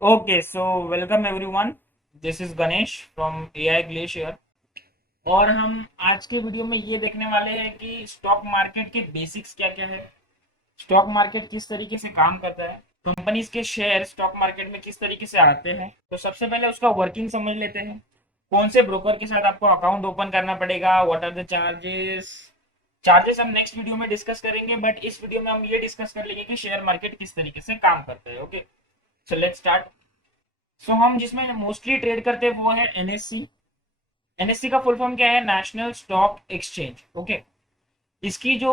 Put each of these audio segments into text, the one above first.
Okay, so welcome everyone. This is Ganesh from AI Glacier. और हम आज के वीडियो में ये देखने वाले हैं कि स्टॉक मार्केट के बेसिक्स क्या क्या है, स्टॉक मार्केट किस तरीके से काम करता है, कंपनीज के शेयर स्टॉक मार्केट में किस तरीके से आते हैं। तो सबसे पहले उसका वर्किंग समझ लेते हैं। कौन से ब्रोकर के साथ आपको अकाउंट ओपन करना पड़ेगा, what are the charges. Charges हम नेक्स्ट वीडियो में डिस्कस करेंगे, बट इस वीडियो में हम ये डिस्कस कर लेंगे कि शेयर मार्केट किस तरीके से काम करते हैं। Okay, so let's start. So हम जिसमें मोस्टली ट्रेड करते हैं वो है एनएससी। एनएससी का फुल फॉर्म क्या है? National stock exchange. ओके, इसकी जो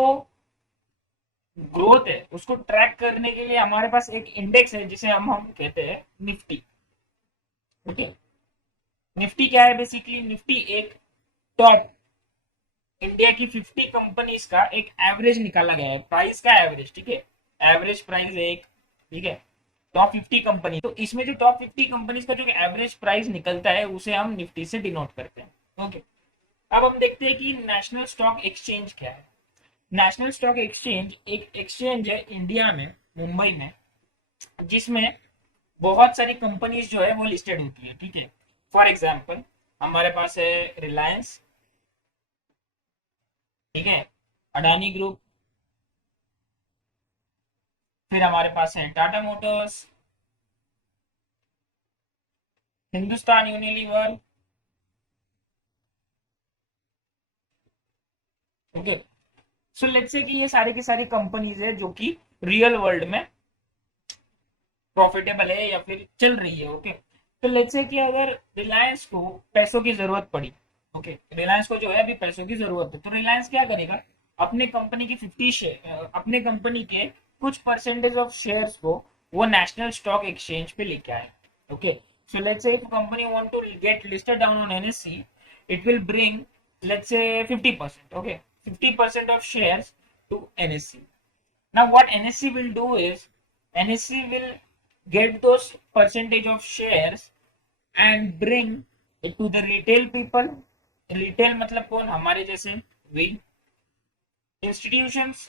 ग्रोथ है उसको ट्रैक करने के लिए हमारे पास एक इंडेक्स है जिसे हम कहते हैं निफ्टी। ओके, निफ्टी क्या है? बेसिकली निफ्टी एक टॉप इंडिया की 50 कंपनीज का एक एवरेज निकाला गया है, प्राइस का एवरेज। ठीक है, एवरेज प्राइस एक, ठीक है, टॉप 50 कंपनी। तो इसमें जो टॉप 50 कंपनीज का जो एवरेज प्राइस निकलता है उसे हम निफ्टी से डिनोट करते हैं। ओके, अब हम देखते हैं कि नेशनल स्टॉक एक्सचेंज क्या है। नेशनल स्टॉक एक्सचेंज एक एक्सचेंज है इंडिया में, मुंबई में, जिसमें बहुत सारी कंपनीज जो है वो लिस्टेड होती है। ठीक है, फॉर एग्जाम्पल हमारे पास है रिलायंस, ठीक है, अडानी ग्रुप, फिर हमारे पास है Tata Motors, Hindustan Unilever. Okay, so let's say कि ये सारी की सारी कंपनीज है जो कि रियल वर्ल्ड में प्रॉफिटेबल है या फिर चल रही है। ओके, तो लेट्स से कि अगर रिलायंस को पैसों की जरूरत पड़ी, ओके, रिलायंस को जो है अभी पैसों की जरूरत है, तो रिलायंस क्या करेगा? अपने कंपनी की 50 शेयर, अपने कंपनी के कुछ परसेंटेज ऑफ शेयर्स को वो नेशनल स्टॉक एक्सचेंज पे लेके आए। Okay, so let's say if a company want to get listed down on NSE, it will bring, let's say, 50%. Okay, 50% of shares to NSE. Now what NSE will do is NSE will get those percentage of shares and bring it to the retail people. Retail मतलब कौन? हमारे जैसे we institutions,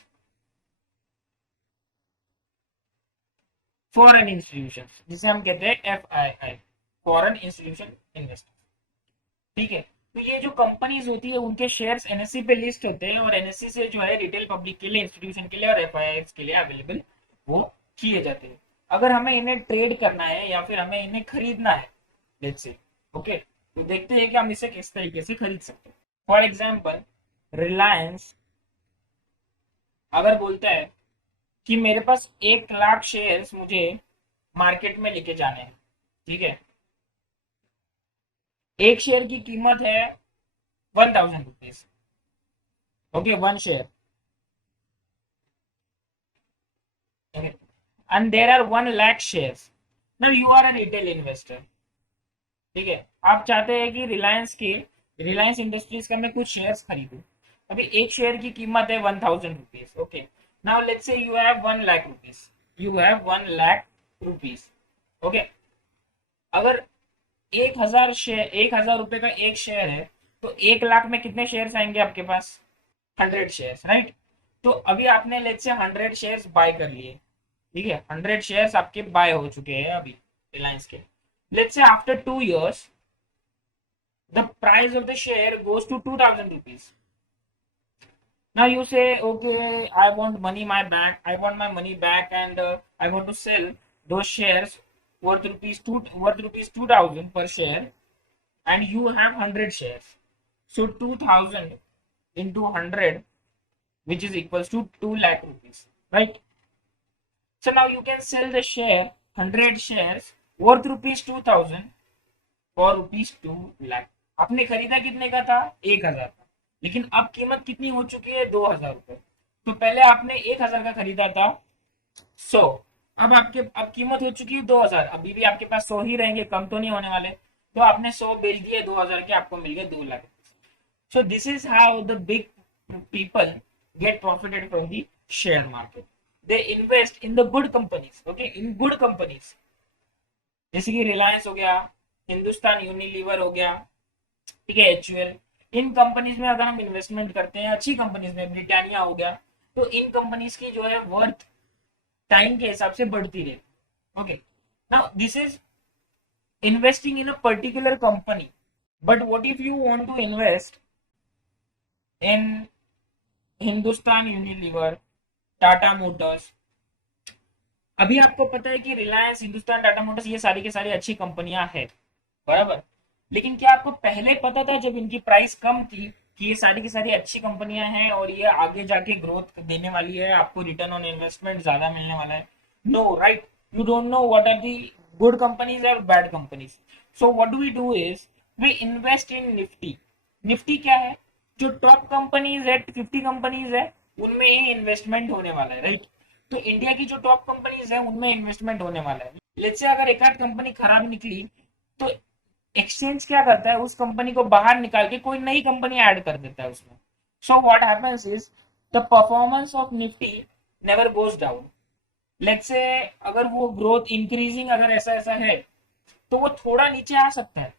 foreign institutions, जिसे हम कहते हैं FII, foreign institution investor. ठीक है, तो ये जो कंपनीज होती है उनके शेयर्स एनएससी पे लिस्ट होते हैं और एनएससी से जो है रिटेल पब्लिक के लिए, इंस्टीट्यूशन के लिए और एफआईआई के लिए अवेलेबल वो किए जाते हैं। अगर हमें इन्हें ट्रेड करना है या फिर हमें इन्हें खरीदना है, लेट्स से, ओके, तो देखते हैं कि हम इसे किस तरीके से खरीद सकते हैं। फॉर एग्जाम्पल रिलायंस अगर बोलता है कि मेरे पास 1 लाख शेयर्स मुझे मार्केट में लेके जाने हैं, ठीक है, एक शेयर की कीमत है 1000 rupees. Okay, one share, and there are 1 lakh shares. Now you are a retail investor. ठीक है, आप चाहते हैं कि रिलायंस इंडस्ट्रीज का मैं कुछ शेयर्स खरीदूं। अभी एक शेयर की कीमत है 1000 रुपीज। ओके, नाउ लेट्स से you have 1 lakh rupees, you have 1 lakh rupees. Okay, अगर 1000 रुपए का एक शेयर है, तो 1 लाख में कितने शेयर्स आएंगे आपके पास? 100 शेयर्स, राइट। तो अभी आपने लेट्स से 100 शेयर्स बाय कर लिए, ठीक है, 100 शेयर्स आपके बाय हो चुके हैं अभी रिलायंस के। Let's say after 2 years the price of the share goes to 2000 rupees. now you say okay, I want my money back, and I want to sell those shares worth rupees 2000 per share, and you have 100 shares, so 2000 into 100, which is equals to 2 lakh rupees, right? So now you can sell the share, 100 shares worth rupees 2000 for rupees 2 lakh। आपने खरीदा कितने का था? 1000 का, लेकिन अब कीमत कितनी हो चुकी है? 2000 रुपए। तो पहले आपने 1000 का खरीदा था 100, अब कीमत हो चुकी है 2000, अभी भी आपके पास 100 ही रहेंगे, कम तो नहीं होने वाले। तो आपने 100 बेच दिए 2000 के, आपको मिल गए 2 lakh. So this is how the big people get profited from the share market. They invest in the good companies, okay, in good companies, जैसे कि रिलायंस हो गया, हिंदुस्तान यूनिलीवर हो गया, ठीक है, HUL। इन कंपनीज में अगर हम इन्वेस्टमेंट करते हैं, अच्छी कंपनीज में, ब्रिटानिया हो गया, तो इन कंपनीज की जो है वर्थ टाइम के हिसाब से बढ़ती रहती है। Okay, now this is investing in a particular company. But what if you want to invest in Hindustan Unilever, Tata Motors? अभी आपको पता है कि रिलायंस, हिंदुस्तान, टाटा मोटर्स ये सारी की सारी अच्छी कंपनियां हैं, बराबर। लेकिन क्या आपको पहले पता था जब इनकी प्राइस कम थी कि ये सारी की सारी अच्छी कंपनियां हैं और ये आगे जाके ग्रोथ देने वाली है, आपको रिटर्न ऑन इन्वेस्टमेंट ज्यादा मिलने वाला है? No, right? You don't know what are the good companies और bad companies. So what do we do is we invest in Nifty. Nifty क्या है? जो टॉप कंपनीज है, 50 कंपनीज है, उनमें ही इन्वेस्टमेंट होने वाला है, राइट? तो इंडिया की जो टॉप कंपनीज है उनमें इन्वेस्टमेंट होने वाला है। लेट्स से अगर एक आध कंपनी खराब निकली तो एक्सचेंज क्या करता है, उस कंपनी को बाहर निकाल के कोई नई कंपनी ऐड कर देता है उसमें। So what happens is the performance of Nifty never goes down. Let's say अगर वो ग्रोथ इंक्रीजिंग अगर ऐसा ऐसा है तो वो थोड़ा नीचे आ सकता है,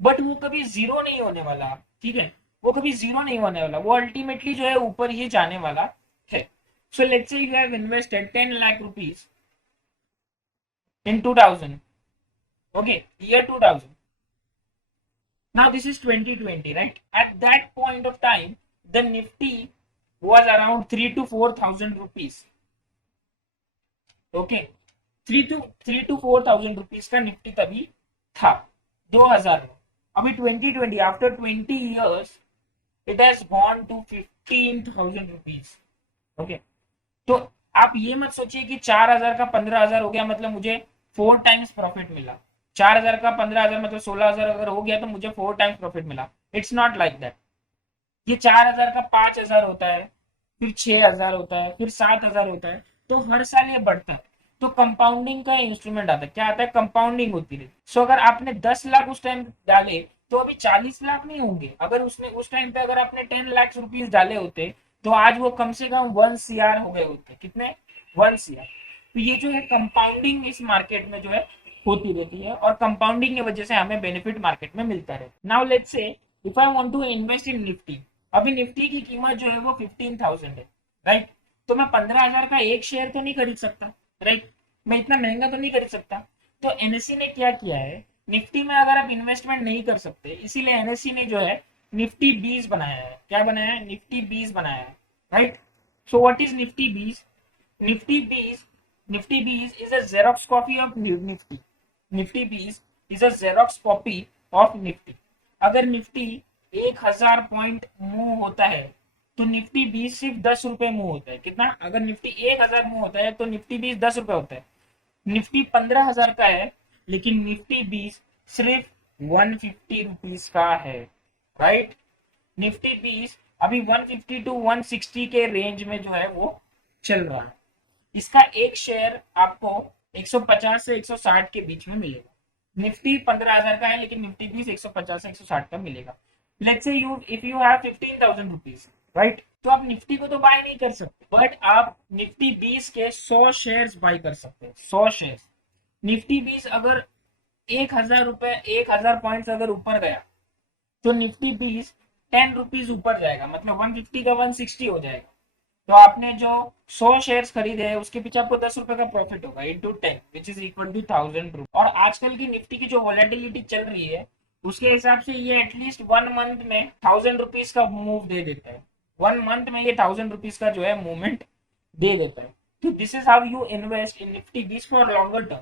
बट वो कभी जीरो नहीं होने वाला, ठीक है? वो कभी जीरो नहीं होने वाला, वो अल्टीमेटली जो है ऊपर ही जाने वाला है। So let's say you have invested 10 lakh rupees in 2000, okay, year 2000. Now this is 2020, right? At that point of time the nifty was around 3 to 4,000 rupees, okay? 3 to 4,000 rupees का निफ्टी तभी था 2000 में। अभी 2020 after 20 years it has gone to 15,000 rupees, okay? तो आप ये मत सोचिए कि 4,000 का 15,000 हो गया मतलब मुझे 4 टाइम्स प्रॉफिट मिला। 4,000 का 15,000 मतलब 16,000 अगर हो गया तो मुझे 4 टाइम्स प्रॉफिट मिला। It's not like that. ये 4,000 का 5,000 होता है, फिर 6,000 होता है, फिर 7,000 होता है, तो हर साल ये बढ़ता है। तो कंपाउंडिंग का इंस्ट्रूमेंट आता है, क्या आता है? कंपाउंडिंग होती है। सो अगर आपने 10 लाख उस टाइम डाले तो अभी 40 लाख नहीं होंगे। अगर उसने उस टाइम पे अगर आपने 10 लाख रुपीज डाले होते तो आज वो कम से कम 1 CR हो गए होते। कितने? 1 CR। तो ये जो है कंपाउंडिंग इस मार्केट में जो है होती रहती है और कंपाउंडिंग की वजह से हमें बेनिफिट मार्केट में मिलता है। Now let's say if I want to invest in Nifty, अभी निफ्टी की कीमत जो है वो 15,000 है, राइट? तो मैं 15,000 का एक शेयर तो नहीं खरीद सकता, राइट? मैं इतना महंगा तो नहीं खरीद सकता। तो एनएससी ने क्या किया है, निफ्टी में अगर आप इन्वेस्टमेंट नहीं कर सकते, इसीलिए एनएससी ने जो है निफ्टी 20 बनाया है। क्या बनाया है? निफ्टी 20 बनाया है, right? So what is Nifty 20? Nifty 20, Nifty 20 is a xerox copy of Nifty. Nifty 20 is a xerox copy of Nifty. अगर निफ्टी 1,000 पॉइंट मूव होता है तो निफ्टी 20 सिर्फ 10 रुपए मूव होता है। कितना? अगर निफ्टी 1,000 मूव होता है तो निफ्टी 20 10 रुपए होता है। निफ्टी 15,000 का है लेकिन निफ्टी 20 सिर्फ 150 रुपीज का है, राइट? निफ्टी 20 अभी 150 टू 160 के रेंज में जो है वो चल रहा है। इसका एक शेयर आपको 150 से 160 के बीच में मिलेगा। निफ्टी 15,000 का है लेकिन निफ्टी 20 150 से 160 का मिलेगा। Let's say you if you have 15,000 rupees, right? तो आप निफ्टी को तो बाय नहीं कर सकते, बट आप निफ्टी 20 के 100 शेयर्स बाय कर सकते हैं। 100 शेयर्स। निफ्टी 20 अगर 1,000 रुपए, 1,000 पॉइंट्स अगर ऊपर गया तो निफ्टी 20 10 रुपीज ऊपर जाएगा, मतलब 150 का 160 हो जाएगा। तो आपने जो 100 शेयर्स खरीदे हैं उसके पीछे आपको 10 रुपए का प्रॉफिट होगा into 10 which is equal to 1,000 rupees. और आजकल की निफ्टी की जो वॉलेटिलिटी चल रही है उसके हिसाब से ये एटलीस्ट 1 मंथ में 1,000 रुपीज का मूव दे देता है। 1 मंथ में ये 1,000 रुपीज का जो है मूवमेंट दे देता है। तो this is how you invest in Nifty 20 for longer term.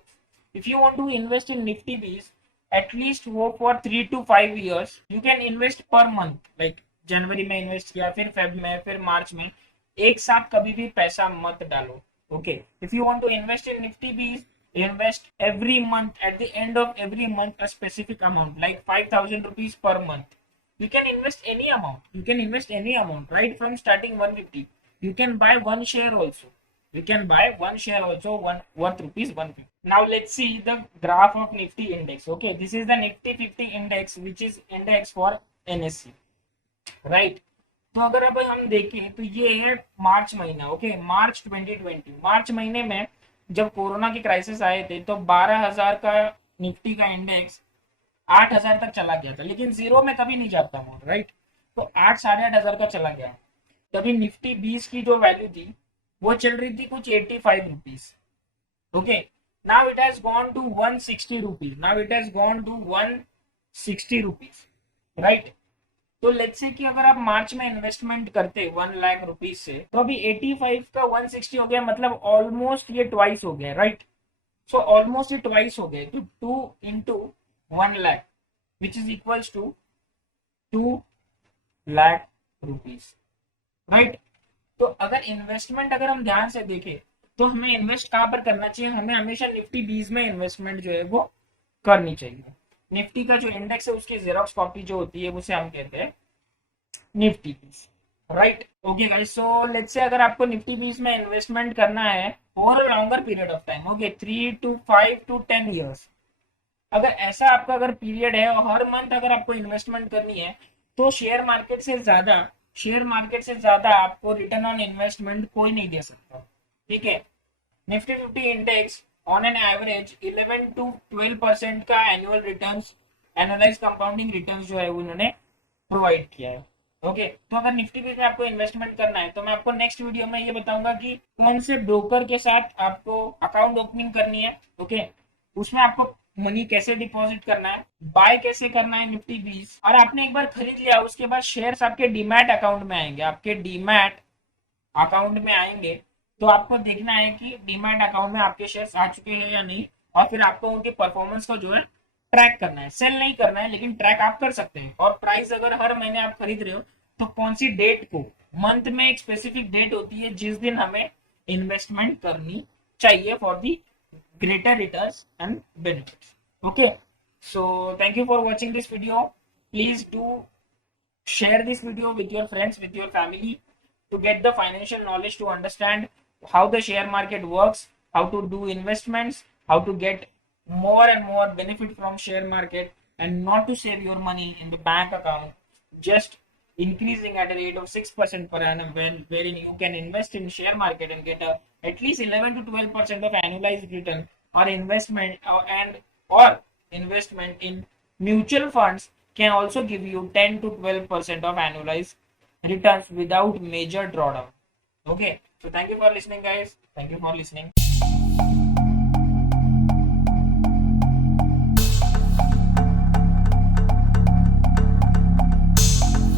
If you want to invest in Nifty 20 at least वो for 3 to 5 years you can invest per month, like जनवरी में इन्वेस्ट किया, फिर फेब में, फिर मार्च में। एक साथ कभी भी पैसा मत डालो, okay? If you want to invest in Nifty 20 invest every month, at the end of every month a specific amount like 5,000 rupees per month. You can invest any amount, you can invest any amount right from starting 150. You can buy one share also, you can buy one share also, one worth rupees 150. Now let's see the graph of nifty index. Okay, this is the nifty 50 index which is index for NSE, right? तो अगर अब हम देखें तो ये है मार्च महीना, okay? मार्च 2020। मार्च महीने में जब कोरोना की क्राइसिस आए थे तो 12,000 का निफ्टी का इंडेक्स 8,000 तक चला गया था, लेकिन जीरो में कभी नहीं जाता वो, राइट? तो 8 साढ़े 8,000 का चला गया। तभी निफ्टी 20 की जो वैल्यू थी वो चल रही थी कुछ 85 rupees, okay? now it has gone to 160 rupees, now it has gone to 160 rupees, right? तो लेट्स से कि अगर आप मार्च में इन्वेस्टमेंट करते 1 लाख रुपीज से, तो अभी 85 का 160 हो गया, मतलब ऑलमोस्ट ये ट्वाइस हो गया, राइट? सो ऑलमोस्ट ये ट्वाइस हो गए, तो 2 into 1 lakh which is equals to 2 lakh rupees, right? तो अगर इन्वेस्टमेंट अगर हम ध्यान से देखें तो हमें इन्वेस्ट कहाँ पर करना चाहिए? हमें हमेशा निफ्टी 20 में इन्वेस्टमेंट जो है वो करनी चाहिए। निफ्टी का जो इंडेक्स है उसकी जेरोक्स कॉपी जो होती है उसे हम कहते हैं Nifty 20, right? Okay guys, so let's say अगर आपको निफ्टी 20 में इन्वेस्टमेंट करना है for a longer period of time, okay, 3 to 5 to 10 years, अगर ऐसा आपका अगर पीरियड है और हर मंथ अगर आपको इन्वेस्टमेंट करनी है, तो शेयर मार्केट से ज्यादा आपको रिटर्न ऑन इन्वेस्टमेंट कोई नहीं दे सकता, ठीक है? Nifty 50 index on an average 11 to 12% का annual returns, annualise compounding returns जो है उन्होंने प्रोवाइड किया है, ओके? तो अगर निफ्टी में आपको इन्वेस्टमेंट करना है तो मैं आपको नेक्स्ट वीडियो में ये बताऊंगा कि कौन से ब्रोकर के साथ आपको अकाउंट ओपनिंग करनी है, ओके? उसमें आपको मनी कैसे डिपॉजिट करना है, बाय कैसे करना है निफ्टी 20, और आपने एक बार खरीद लिया उसके बाद शेयर्स आपके डीमैट अकाउंट में आएंगे, आपके डीमैट अकाउंट में आएंगे, तो आपको देखना है कि डीमैट अकाउंट में आपके शेयर्स आ चुके हैं या नहीं, और फिर आपको उनके परफॉर्मेंस को जो है ट्रैक करना है। सेल नहीं करना है लेकिन ट्रैक आप कर सकते हैं। और प्राइस अगर हर महीने आप खरीद रहे हो तो कौन सी डेट को, मंथ में एक स्पेसिफिक डेट होती है जिस दिन हमें इन्वेस्टमेंट करनी चाहिए for the greater returns and benefits, okay? So thank you for watching this video. Please do share this video with your friends, with your family, to get the financial knowledge, to understand how the share market works, how to do investments, how to get more and more benefit from share market, and not to save your money in the bank account just increasing at a rate of 6% per annum, wherein you can invest in share market and get at least 11 to 12% of annualized return, or investment in mutual funds can also give you 10 to 12% of annualized returns without major drawdown, okay? So thank you for listening guys, thank you for listening.